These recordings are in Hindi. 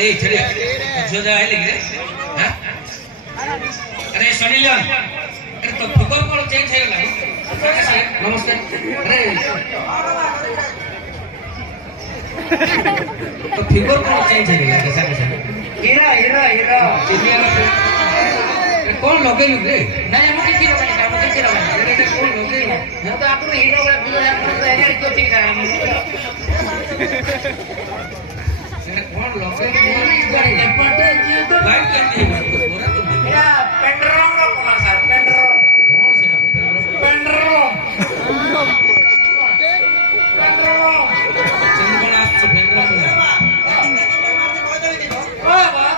अरे चले जो जा है लेके हां अरे सनी लियोन अरे तो फुकर कोण चेंज થઈ ગયો नमस्कार अरे तो फिगर कोण चेंज થઈ ગયો कैसा कैसा हीरा हीरा हीरा कौन लोगे रे नहीं मुझे की लोगे का मुझे की लोगे अरे कौन लोगे मैं तो आपको हीरो का फिगर आपको तो है क्यों ठीक है कौन लोगे गाड़ी लेपट तो गाइड करनी है या पेंड्रोम रो कौन सर पेंड्रोम कौन से पेंड्रोम पेंड्रोम चंदना से पेंड्रोम वाह वाह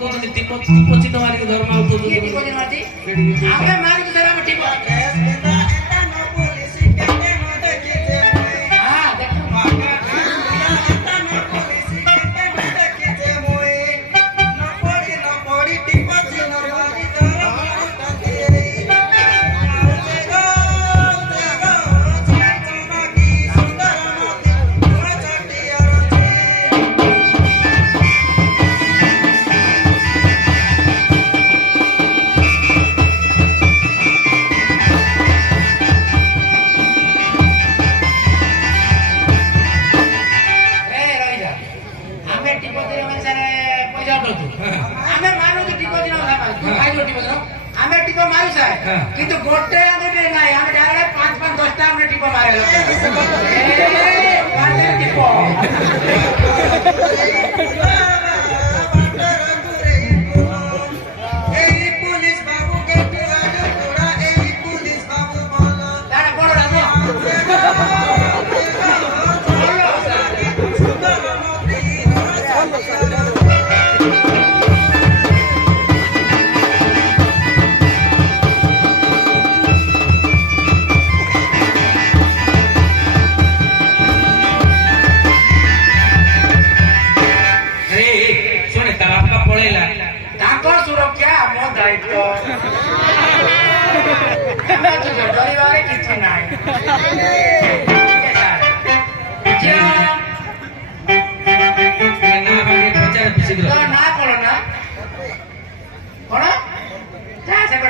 कौन को टिपो चिनो मारी धर्म उठो टिपो चिनो मारती आमे मारी तो जरा टिपो एता न पुलिस केने न देखिते हां देखो एता न पुलिस केने न देखिते मोए न पड़ी टिपो चिनो मारी धर्म उठते কিন্তু গোটে আগে নাই আমি ডাইরেক্ট 5 10টা আমরা টিপো মারে কাটে টিপো এই পুলিশ বাবু কে পিরানো তোরা এই পুলিশ বাবু বলো তারা বড় রাজা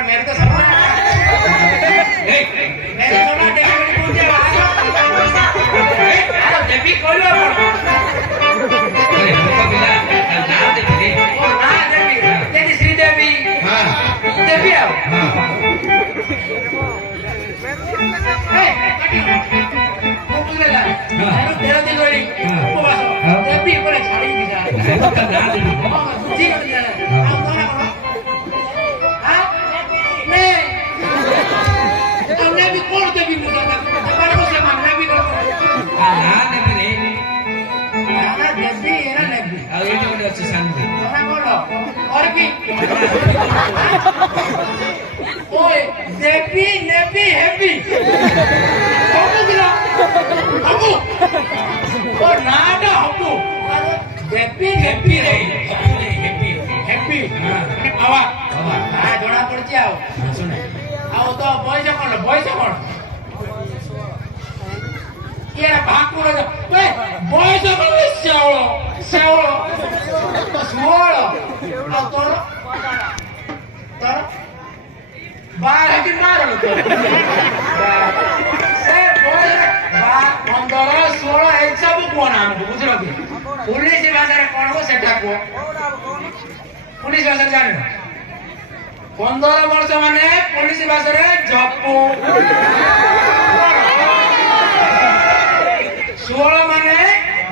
मेरे तो समझ देवी खोलो देवी श्रीदेवी देवी आओ देवी बोले छाड़ी भी कोण देवी मुझे बारे से मानना भी करो ओए नेपी नेपी हैप्पी हमू दिला हमू ओ नाडा हमू नेपी हैप्पी नहीं हैप्पी हैप्पी आवा आवा आ जोड़ा पड़ची आओ सुने आओ तो बॉयस कोण ये भाग कोण ओए बॉयस कोण शावळो शावळो स्मॉल आ तोर तोर बाहर है कि मारो तो से बोल बा 15 16 ए सब कोन हम बुझलो कि पुलिस भाषा रे कोन हो सेटा को पुलिस भाषा जाने 15 वर्ष माने पुलिस भाषा रे जप्पू 16 माने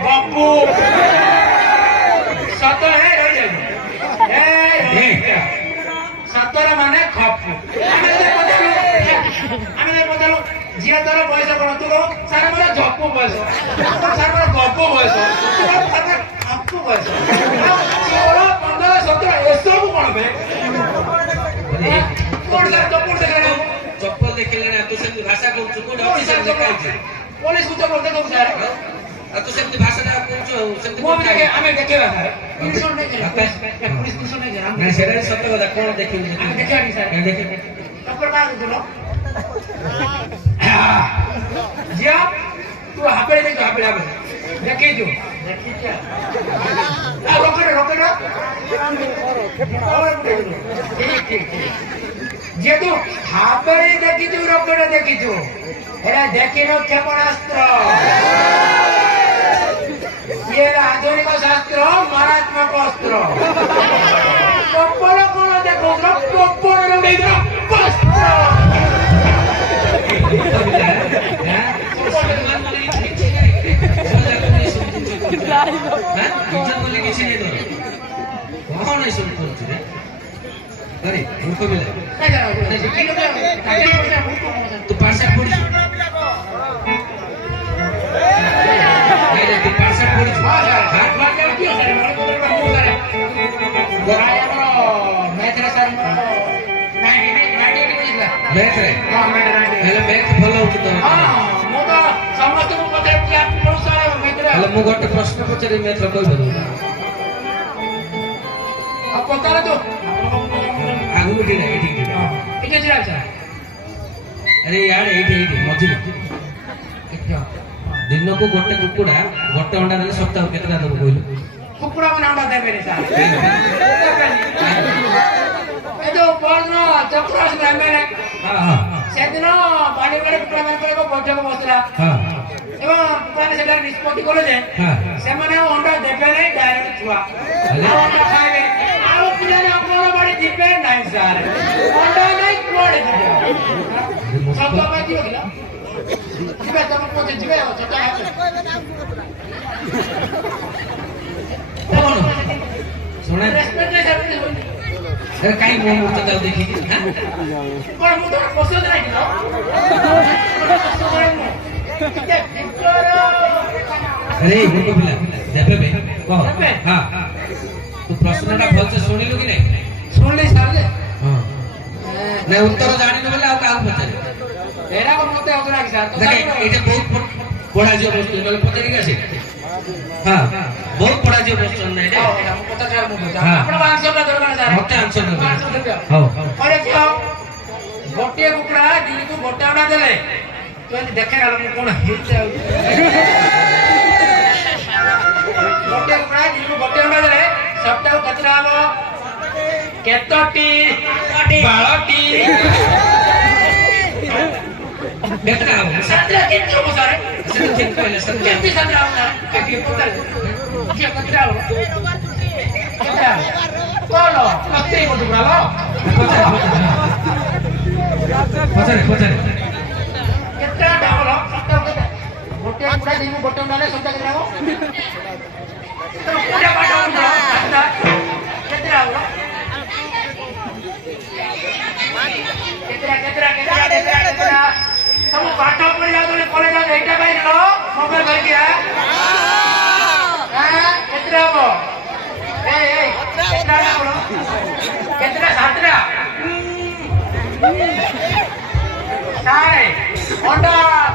बप्पू 17 है रह जाए ए 17 माने खप्पू আমি বললো জিয়া তোর বয়স কোন তো স্যার আমার জপ্পু বয়স স্যার আমার গপ্প বয়স আপু বয়স 16 15 17 এসব কোন বে কোন স্যার চপ্পল দেখলে চপ্পল দেখলে না তো সেমতি ভাষা কইছ কোন অফিসার দেখাইছে পুলিশ কো চপ্পল দেখো স্যার আর তো সেমতি ভাষাটা কইছ সেমতি মো দেখে আমি দেখেবা স্যার পুলিশ নাই গেল পুলিশ নাই গেল না সেটা সত্য কথা কোন দেখিলি আমি দেখানি স্যার দেখে চপ্পল কাজ দিলো जिया तू हापेड़े देखो हापेड़े देखी जो देखी क्या रोकड़ो जे तू हापेड़े देखी तू रोकड़े देखी तू एरा देखी नो क्षेपणास्त्र ये आधुनिक शास्त्र मारात्मक अस्त्र टप्पल कोन देखो टप्पल रे देखो अस्त्र तू पार्सल पड़ी तू पार्सल पड़ी हाथ मार के क्यों करे मारे को मुंह करे गोराया रो मैच रे सर 90 मैच रे हां हेले मैच भलो होत तो हां मो तो समस्त को पता कि आप बहुत सारे मैच रे हेले मो गोटे प्रश्न पचारे मैच रे कोइ बोल अब पता रे तो आगु बिटी रे एठी एठी जा जा अरे यार एठी मझिरे दिन को गोटे कुकुड़ा गोटे अंडा देले सप्ताह केतरा दबो कइलो कुकुड़ा माने अंडा देबे रे सार ए जो बोलनो चक्रास एमएलए हां हां सेदिन पानी वाले कुकुड़ा माने को बैठक बसला हां एवं कुकुड़ा सेटा निष्पत्ति कोले जे हां से माने अंडा देबे नै डायरेक्ट छुआ अंडा खाइबे आरो पिला ने अपनो बड़ी दिबे नै सार अंडा नै कोड़े दिबे सब तो मैं दियो दिला जिबे तब पहुंचे जिबे छोटा है कौन सुने रेस्पेक्ट नहीं करते अरे काई मोह मुर्ता दाव देखी कोन मु तो पसंद नहीं दिलो अरे मुको बिला देबे बे कह हां तू प्रश्नटा भल से सुनिलु कि नहीं सुनले सार जे हां नै उत्तर जानि न बोले आ का पचारे एरा को मते अगरा कि सार तो एटा बहुत पढ़ा जो वस्तु नले पचारी के हां बहुत पढ़ा जो वस्तु नै रे हम पता कर मु बता आपण आंसर का दरकार सार मते आंसर दे हां अरे क्यों गोटे कुकड़ा दिन को गोटा उडा देले तो देखे आलो कोन हिलते गोटे कुकड़ा दिन को गोटे उडा देले सबटा कचरा आलो केतटी बाळटी केतरा सत्र किंतु बसारे सत्र किंतु पहले सत्र किंतु सत्र आवना के पता के कचरा हो केतरा कोलो कत्ते को दुरालो पचारे केतरा डावलो सत्र गोटे कुड़ा दिन गोटे उडाले सबटा केतरा हो तो पूरा पाटा उडा सत्र केतरा हो केतरा सब पाठ पढ़ी जाओ कॉलेज जाओ एटा भाई लो मोबाइल भर गया हां केतरा हो ए केतरा बोलो କେତେଟା ସାତଟା ସାରେ ଅଣ୍ଡା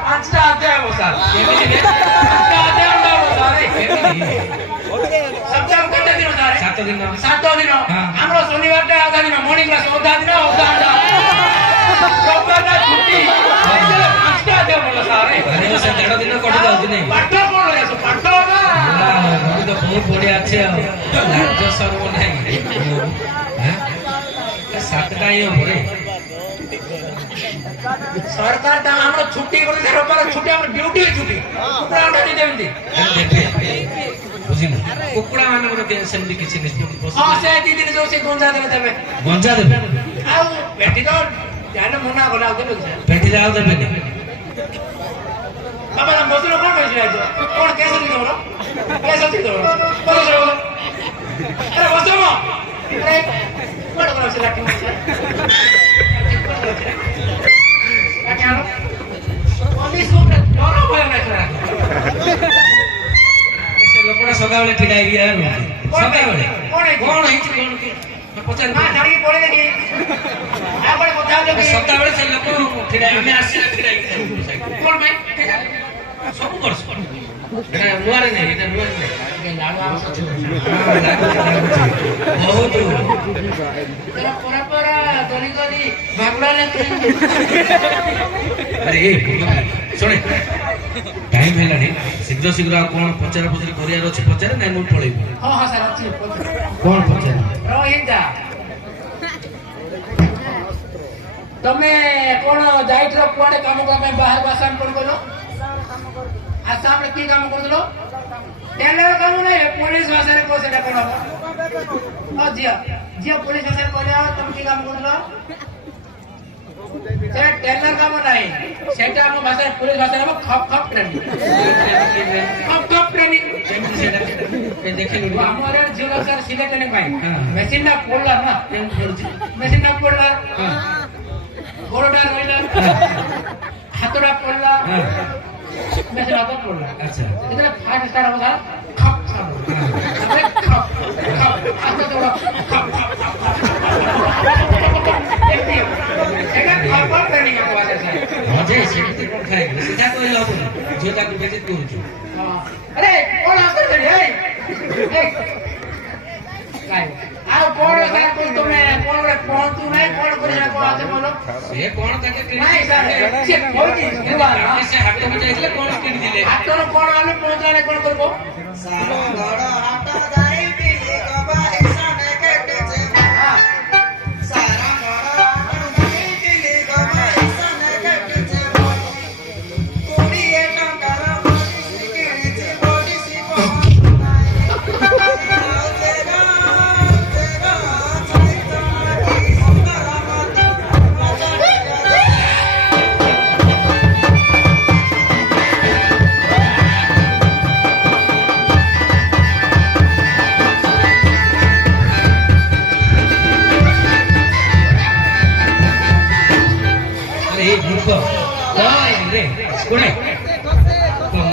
5ଟା ଅଧ୍ୟାୟ ହବ ସାର୍ କେମିତି ରେ? 5ଟା ଅଧ୍ୟାୟ ଅଣ୍ଡା ହବ ସାର୍ କେମିତି? ସପ୍ତାହ କେତେ ଦିନ ସାର୍ 7 ଦିନ 7 ଦିନ ହଁ। ଆମର ଶନିବାରଟା ଅଧା ଦିନ ମର୍ଣ୍ଣିଂ କ୍ଲାସ୍ ଅଧା ଦିନ ଅଧା ଅଣ୍ଡା ରବିବାରଟା ଛୁଟି 5ଟା ଅଧ୍ୟାୟ ଭଲ ସାର୍ ଆରେ ସେ 1.5 ଦିନ କଟି ଯାଉଛି ନାଇଁ ପାଠ କଣ ଅଛି ପାଠ ନା ରବି ତ ବହୁତ ବଢିଆ ଅଛି ଆଉ ରାଜ୍ୟ ସର୍ବ ନାହିଁ হ্যাঁ 7টা ହିଁ ହବ ରେ सरकार ता हमरो छुट्टी कर दे रबार छुट्टी हमर ड्यूटी छुट्टी कुकुड़ा अंडा दे देंती ଦେଖେ ବୁଝିଲୁ କୁକୁଡ଼ା ମାନଙ୍କର ସେମିତି କିଛି ନିଷ୍ପତ୍ତି हां से दी दिन जो से गंजा देबे देबे ଗଞ୍ଜା ଦେବେ आउ बेटी तो जाने मना गला देबे ପେଣ୍ଠି ଯାଉ ଦେବେନି बाबा हम बसलो कोन होइछ आज कोन केस दी तोरो केस दी तोरो बोलो अरे बसमो अरे कोन कोन से लाठी क्या पुलिस को डरो भय ना करा ସେ ଲୋକଟା ସଦାବେଳେ ଠିଆ ହେଇକି ସଦାବେଳେ କଣ ହେଇଛି କଣ କି ପଚାର ନା ଛାଡିକି ପଳେଇ ଦେଖି ଆପଣ କଥା ହଉଛ କି ସଦାବେଳେ ସେ ଲୋକ ଠିଆ ଆମେ ଆସିଲେ ଠିଆ ହେଇକି କଣ ପାଇଁ ସବୁ ବର୍ଷ ଏଟା ନୂଆରେ ନାହିଁ ଏଟା ନୂଆରେ ନାହିଁ ବହୁତ ପରପରା ଗଲି ଗଲି ଭାଗଲାରେ ଆରେ ଏ ଶୁଣେ ଟାଇମ୍ ହେଲାଣି ଶୀଘ୍ର ଶୀଘ୍ର ଆଉ କଣ ପଚାର ପଚାରି କରିବାର ଅଛି ପଚାରେ ନାଇଁ ମୁଁ ପଳେଇବି ହଁ ହଁ ସାର୍ ଅଛି କଣ ପଚାର ରହିତା ତମେ କଣ ଯାଇଥିଲ କୁଆଡେ କାମ କରିବା ପାଇଁ ବାହାରକୁ ଆସାମ କଣ କଲ ଆସାମରେ କି କାମ କରୁଥିଲ ଟେଲର କାମ ନାହିଁ ପୋଲିସ ଭାଷାରେ କହ ସେଟା କଣ ହବ ହଁ ଝିଅ ଝିଅ ପୋଲିସ ଭାଷାରେ କହିଲେ ତମେ କି କାମ କରୁଥିଲ ସେଟା ଟେଲର କାମ ନାହିଁ ସେଟା ଆମ ଭାଷାରେ ପୋଲିସ ଭାଷାରେ ହବ ଖପ୍ ଖପ୍ ଟ୍ରେନିଂ ଖପ୍ ଖପ୍ ଟ୍ରେନିଂ କେମିତି ସେଇଟା ଦେଖିଲୁ ଆମର ଝିଅ ସାର୍ ସିଲେ ଟ୍ରେନିଂ ପାଇଁ ମେସିନ ଟା ପଡିଲା ନା ମେସିନ ଟା ପଡିଲା ଗୋଡଟା ରହିଲା ହାତଟା ପଡିଲା ମେସିନ ହାତ ପଡିଲା ଆଚ୍ଛା ଯେତେବେଳେ ଫାଷ୍ଟ ଷ୍ଟାର୍ଟ ହବ ସାର୍ ଖପ୍ ଖପ୍ ଖପ୍ ଖପ୍ ହାତ ଯୋଡ଼ ଖପ୍ ଖପ୍ ଏମିତି ସେଟା ଖପ୍ ଖପ୍ ଟ୍ରେନିଂ ଆମ ଭାଷାରେ ସାର୍ ହଁ ଯେ ସେମିତି କଣ ଖାଇବି ସିଧା କହିଲେ ହବନି ଝିଅ ତାକୁ ବେଜିତ କରୁଛୁ अरे कौन आकर चढ़ी है ଆଉ କଣ ସାର୍ କହୁଛୁ ତୁମେ କଣ ଗୋଟେ ପହଞ୍ଚୁ ନାହିଁ କଣ କରିବା କଣ ଅଛି ବୋଲ ସେ କଣ ତାକେ ନାଇଁ ସାର୍ ସେ କହୁଛି ସେ ହାଟ ଯାଇଥିଲେ କଣ କିଣିଥିଲେ ହାତର କଣ ଆଣିଲେ ପହଞ୍ଚିଲା କଣ କରିବ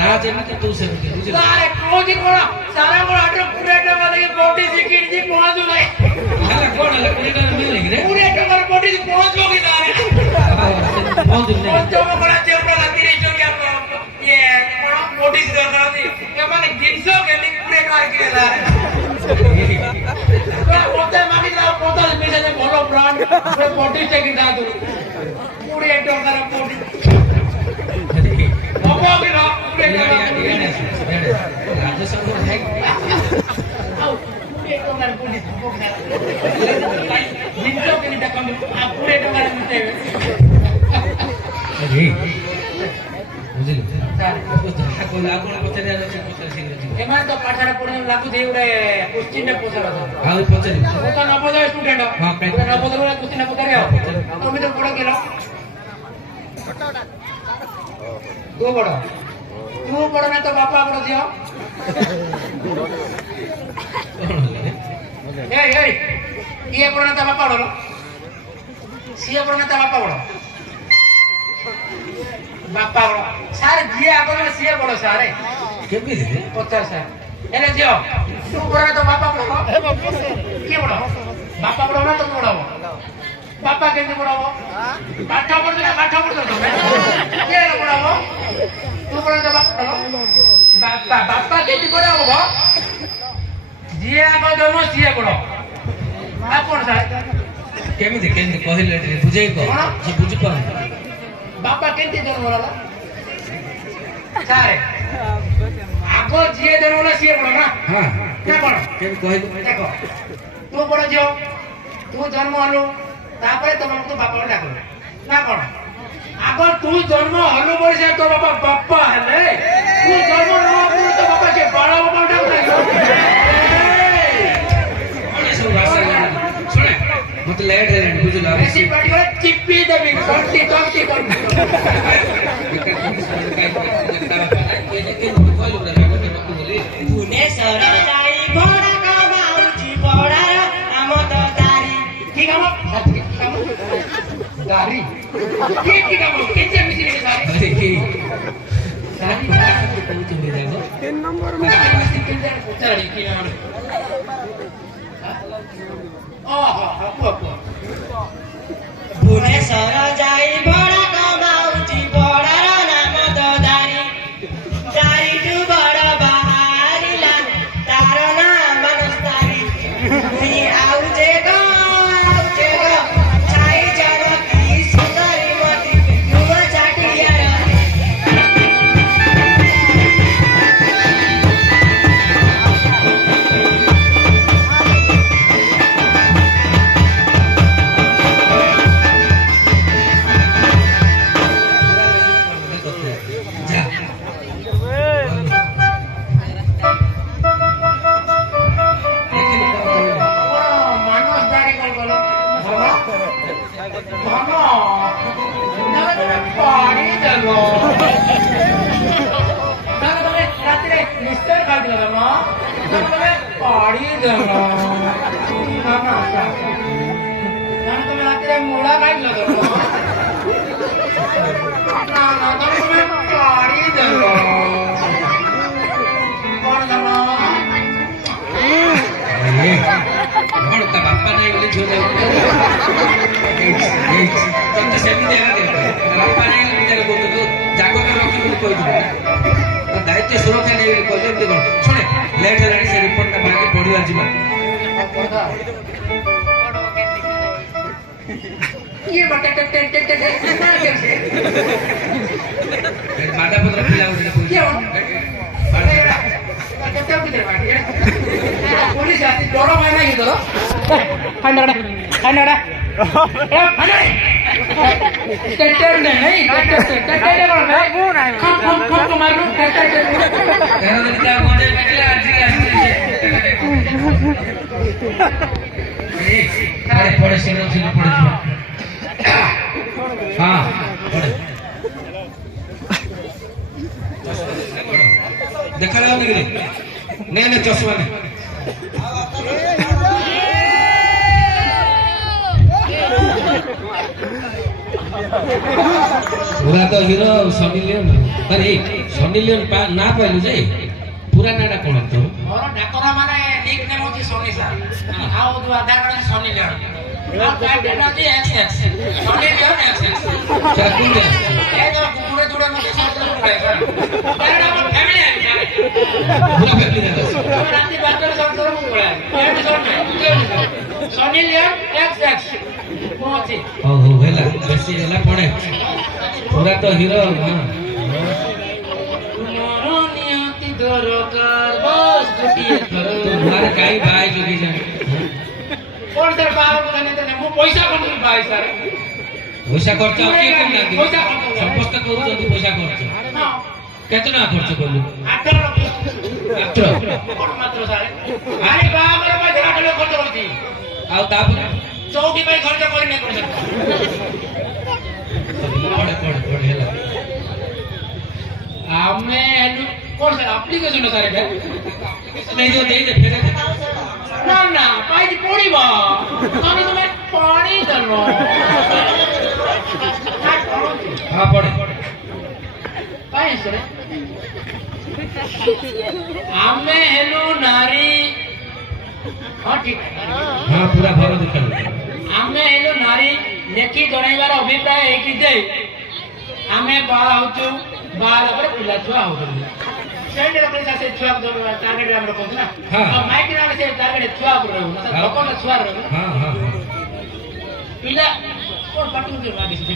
ନା ଯେମିତି ତୁ ସେମିତି ବୁଝିଲ କହୁଛି କଣ ସାରା ମୋର ହାଟରେ 20 ଟଙ୍କା ଦେଇକି ବଟି ଶିଖିଛି ପହଞ୍ଚୁ ନାହିଁ କଣ ହେଲେ 20 ଟଙ୍କା ମିଳିଲେ କି ରେ 20 ଟଙ୍କାର ବଟି ପହଞ୍ଚିବ କି ସାର୍ ପଞ୍ଚମ କଳା ଯେଉଟା ରାତି ନେଇଛନ୍ତି ଇଏ କଣ ବଟି ଦରକାର ଅଛି ଏମାନେ ଜିନିଷ କେମିତି 20 ଟଙ୍କା କିଣିଲା ମତେ ମାଗିଲା 50 ପଇସା ଯେ ଭଲ ବ୍ରାଣ୍ଡ ବଟି ଟେକି ଦାଦୁ 20 ଟଙ୍କାର ବଟି ଏମାନେ ତ ପାଠରେ ପଢି ଲାଗୁଛି ଗୋଟେ କୋଶ୍ଚିନ୍ ପଚାର ନବୋଦୟ ଷ୍ଟୁଡେଣ୍ଟ ନବୋଦୟ କୋଶ୍ଚିନ୍ ପଚାରେ ଆଉ ତମେ ତ ବଡ କିଲ ତୁ ବଡ ତୁ ବଡ ନା ତ ବାପା ବଡ ଝିଅ କିଏ ବଡ ନା ତା ବାପା ବଡ ସିଏ ବଡ ନା ତା ବାପା ବଡ ବାପା ବଡ ସାର୍ ଯିଏ ଆଗ ସିଏ ବଡ ସାର୍ କେମିତି ପଚାର ସାର୍ ହେଲେ ଝିଅ ତୁ ବଡ ନା ତ ବାପା ବଡ କିଏ ବଡ ବାପା ବଡ ନା ତୁ ବଡ କେମିତି ପଢାବ ପାଠ ପଢୁଛ ନା ପାଠ ପଢୁଛ ତମେ କିଏ ପଢାବ ତୁ ପଢା ବାପା ବାପା କେମିତି ପଢାବ ଯିଏ ଆଗ ଜନ୍ମ ସିଏ ପଢ ଆପଣ ସାର୍ କେମିତି କେମିତି କହିଲେ ଟିକେ ବୁଝେଇ କହ ସେ ବୁଝିପାରୁନି ବାପା କେମିତି ଜନ୍ମ ହେଲା ସାର୍ ଆଗ ଯିଏ ଜନ୍ମ ହେଲା ସିଏ ପଢ ନା ହଁ ନା କଣ କେମିତି କହିଲୁ ଦେଖ ତୁ ବଡ ଝିଅ ତୁ ଜନ୍ମ ହଲୁ ତାପରେ ତମକୁ ତୋ ବାପା ଡାକିଲୁ ନା କଣ ଆଗ ତୁ ଜନ୍ମ ହଲୁ ବୋଲି ସେ ତୋ ବାପା ବାପା ହେଲେ ତୁ ଜନ୍ମ ନ ହବୁ ତୋ ବାପା ସେ ବଡ ବାପା ଡାକିଲୁ ଶୁଣେ ମତେ ଲେଟ୍ ହେଲାଣି ବୁଝିଲ ବେଶୀ ପାଟିରେ ଚିପି ଦେବି କଣ୍ଟି କଣ୍ଟି କଣ୍ଟି ଭୁବନେଶ୍ୱର ଯାଇ ଭଡ଼ା କମାଉଛି ଭଡ଼ାର ଆମ ତ ଦାରି কি কাম গাড়ি কি কাম কেতে মিশি রে গাড়ি अरे की গাড়ি তুমি দেখো 3 নম্বর গাড়ি কি নাম ଭୁବନେଶ୍ୱର ଯାଇ ଭଡ଼ା କମାଉଛି ଭଡ଼ାର ନାମ ତ ଦାରି ଦାରିଠୁ ବଡ଼ ବାହାରିଲା ତାର ନାମ ନସ୍ତାରି ଆଉ ଯେ ଛାଇ ଜଣ କି ସୁନ୍ଦରୀ ମତି ନୂଆ ଚାଟିଆର जा মানুষ দাঁড়ি কল করলো পাড়ি দেব রাত্রে নিশ্চয় খাইছিল তবে পাড়ি দেব তুমি রাত্রে মুড়া খাইছিল তো না না তুমি পাড়ি দেব କଣ ଦେବ କଣ ତା ବାପା ନାହିଁ ବୋଲି ଝିଅ ତତେ ସେମିତି ବାପା ନାହିଁ ବୋଲି ନିଜର କହୁଛୁ ଜାଗର ରଖି ବୋଲି କହିଥିଲୁ ଦାୟିତ୍ୱ ସୁରକ୍ଷା ନେଇ ବୋଲି କହିଲେ ଏମିତି କଣ ଶୁଣେ ଲେଟ୍ ହେଲାଣି ସେ ରିପୋର୍ଟଟା ବାକି ପଢିବା ଯିବା କିଏ ବାଟେ ମାଦାପତ୍ର ପିଲା ଗୋଟେ କିଏ पुलिस आती डरो भाई नहीं तो हंडड़ा टेटर नहीं टेटर कौन मार लो टेटर क्या बोले निकले आज अरे पड़े सिग्नल पड़े हाँ देखा जाओ नहीं चश्मा नहीं पूरा तो हीरो सनी लियोन अरे सनी लियोन ना पाइलु जे पूरा नाटा कोन तो मोर डाकरा माने निक नेम होची सोनी सर आउ दु आधार कार्ड सोनी लियोन आ टाइटल होची एक्स सोनी लियोन एक्स क्या कुन दे ए जो गुडे जुडे मोची साथ पड़े सर यार हम फैमिली है पूरा फैमिली दे राती बातर सब तरफ पड़े एट सोनी लियोन एक्स मोची ओ हो हेला बेसी हेला पड़े पूरा तो हीरो हां दरकार बस गुटिए तुम्हारे काई भाई जोगी जान कोण सर बाहर को नहीं तो मु पैसा कोन भाई सर पैसा खर्च के कोन लागी पैसा खर्च समस्त करू जदी पैसा खर्च हां केतना खर्च करलु 18 मात्र कोन मात्र सर अरे बाहर पैसा काटले खर्च होती आ तापर चौकी पे खर्च कोई नहीं कर पड़े हेला आमे कोन सर एप्लीकेशन सर एटा नहीं जो दे दे फेरे ना ना पाई पड़ीबा तने तुमे पानी दलो हां पड़े पाई सर आमे हेलो नारी हां ठीक हां पूरा घर दिखल आमे हेलो नारी ଲେଖି ଜଣେଇବାର ଅଭିପ୍ରାୟ ଏଇକି ଯେ ଆମେ ବାହା ହଉଛୁ ବାହାର ପରେ ପିଲା ଛୁଆ ହଉଛନ୍ତି ସେଇଠି ରଖିଲେ ସେ ଛୁଆକୁ ଟାର୍ଗେଟ ଆମର କହୁଛୁ ନା ମାଇକ ନା ସେ ଟାର୍ଗେଟ ଛୁଆ ଉପରେ ରହିବ ନା ଲୋକଟା ଛୁଆ ରହିବ ପିଲା କଣ ପାଟି କରୁଛ ଲାଗିଛି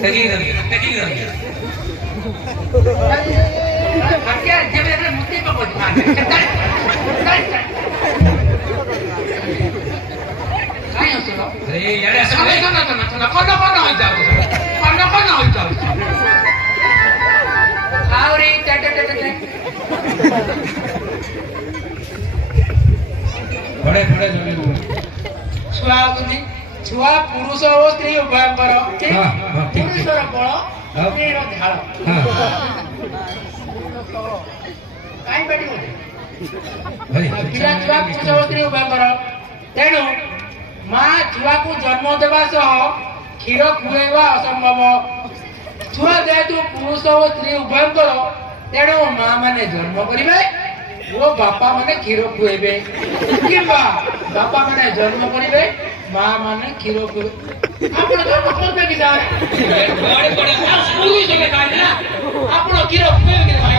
ସେଠି ମୁକ୍ତି ପକଉଛି ଆହୁରି ଛୁଆ ହଉଛନ୍ତି ଛୁଆ ପୁରୁଷ ଓ ସ୍ତ୍ରୀ ଉଭୟଙ୍କର ପୁରୁଷର ବଳ ସ୍ତ୍ରୀର ଝାଳ କାହିଁ ପାଟି କରୁଛି ପିଲା ଛୁଆ ପୁରୁଷ ଓ ସ୍ତ୍ରୀ ଉଭୟଙ୍କର ତେଣୁ ମା ଛୁଆକୁ ଜନ୍ମ ଦେବା ସହ କ୍ଷୀର ଖୁଆଇବା ଅସମ୍ଭବ ଛୁଆ ଯେହେତୁ ପୁରୁଷ ଓ ସ୍ତ୍ରୀ ଉଭୟଙ୍କର ତେଣୁ ମା ମାନେ ଜନ୍ମ କରିବେ ଓ ବାପା ମାନେ କ୍ଷୀର ଖୁଆଇବେ କିମ୍ବା ବାପା ମାନେ ଜନ୍ମ କରିବେ ମା ମାନେ କ୍ଷୀର ଖୁଆଇବେ ଆପଣ ଜନ୍ମ କରିବେ କି ସାର୍ ଆପଣ କ୍ଷୀର ଖୁଆଇବେ କି ଭାଇ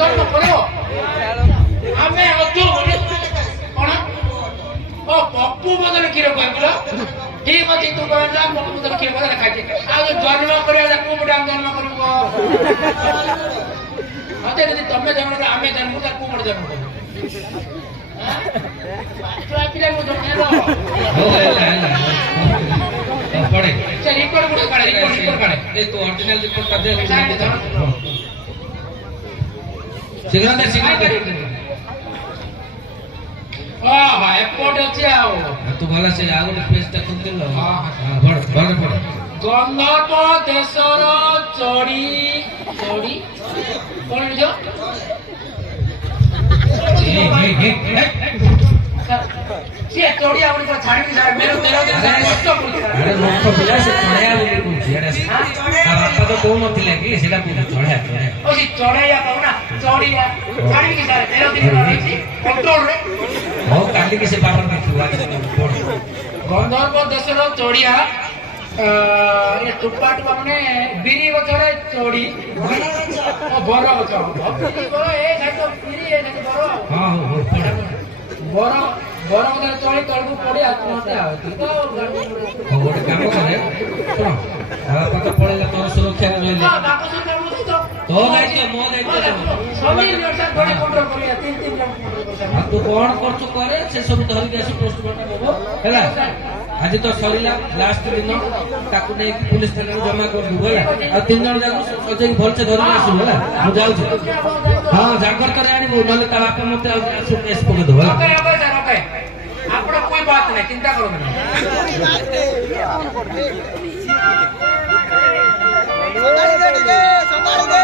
ଜନ୍ମ କରିବ ଆମେ ଅଛୁ କଣ ଓ ପପୁ ବଦଳ କ୍ଷୀର ଖୁଆଇବୁଲ ଠିକ ଅଛି ତୁ କହିଲା ପପୁ ବଦଳ କ୍ଷୀର ବଦଳ ଖାଇଛି ଆଉ ଜନ୍ମ କରିବା କୋଉ ପଟେ ଆମେ ଜନ୍ମ କରିବ ମତେ ଯଦି ତମେ ଜନ୍ମ କର ଆମେ ଜନ୍ମ ତାକୁ କୋଉ ପଟେ ଜନ୍ମ କରିବୁ ପିଲାଙ୍କୁ ଜନ୍ମ ରିପୋର୍ଟ ଗୁଡେ କାଢେ ରିପୋର୍ଟ କାଢେ ତୁ ଅରିଜିନାଲ ରିପୋର୍ଟ ଟା ଦେ ଶୀଘ୍ର ଏପଟେ ଅଛି ଆଉ ତୁ ଭଲ ସେ ଆଉ ଗୋଟେ ପେଜ ଟା ଖୋଲିଦେଲ ଗନ୍ଧର୍ବ ଦେଶର ଚଢି ଚଢି କଣ ନିଜ ସିଏ ଚଢି ଆପଣ ଛାଡ଼ିକି मेरो ତେର ଦିନ କଷ୍ଟ ପିଲା ସେ ଚଢେୟା ବୋଲି କହୁଛି ବାପା ତ କହୁନଥିଲେ କି ସେଟା ଚଢେୟା ଚଢେୟା କହୁ ନା ଚଢିଆ ଛାଡ଼ିକି ସାର୍ 13 ଦିନ ରହିଛି କଣ୍ଟ୍ରୋଲରେ ହଉ କାଲିକି ସେ ବାପା ଦେଖିବୁ ଗନ୍ଧର୍ବ ଦେଶର ଚଢିଆ ये टुप्पा टुप्पा माने बिरी गछरे चोड़ी बरो गछ बिरी बरो ए खाइ तो बिरी ए खाइ बरो हां हो बरो बरो गछ चोड़ी तळबु पड़ी आत्महत्या होती तो गोटे काम करे सुन बापा तो पळेला तोर सुरक्षा रे रहले बापा से काम तो तो दायित्व मो दायित्व सभी लड़का थोड़ी कंट्रोल करिया 3 जन कंट्रोल तू कोन करछु करे से सब धरि के पोस्टमार्टम होबो हैला आज तो सरीला लास्ट दिन ताकू नहीं पुलिस थाना जमा कर दू होला आ 3 जन जाको सजे भल से धरि आसु होला मु जाउ छी हां जाकर करे आनी नले ता बापा मते आसु केस पके दो होला ओके ओके सर ओके आपन कोई बात नहीं चिंता करो ना संभाल दे